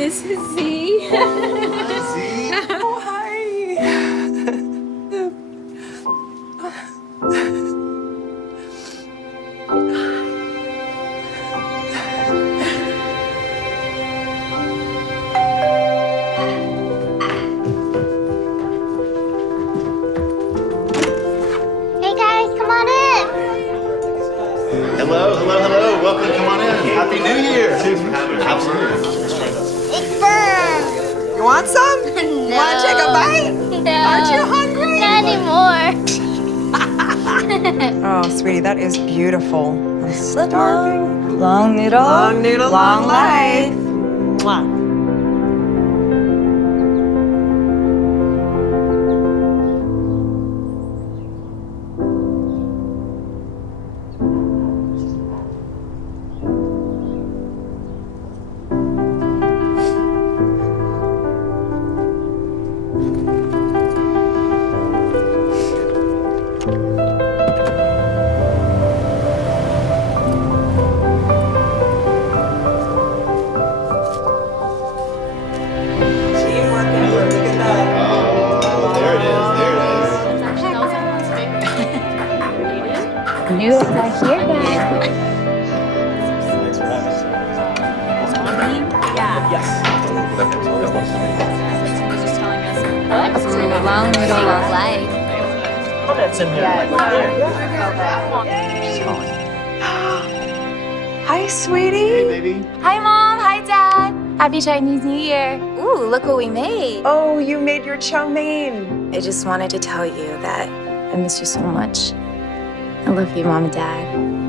This is Z. Oh, hi. Hey guys, come on in. Hello. Welcome. Come on in. Happy New Year. Absolutely. Big Firm. You want some? No. You want to take a bite? No. Aren't you hungry? Not anymore. Oh, sweetie, that is beautiful. I'm starving. Long noodle. Long noodle, long life. Mwah. Teamwork effort. Look at that. Oh, there it is. Noodles are here, guys. Thanks for having Long noodle, long life. Hi, sweetie. Hey, baby. Hi, Mom. Hi, Dad. Happy Chinese New Year. Ooh, look what we made. Oh, you made your chow mein. I just wanted to tell you that I miss you so much. I love you, Mom and Dad.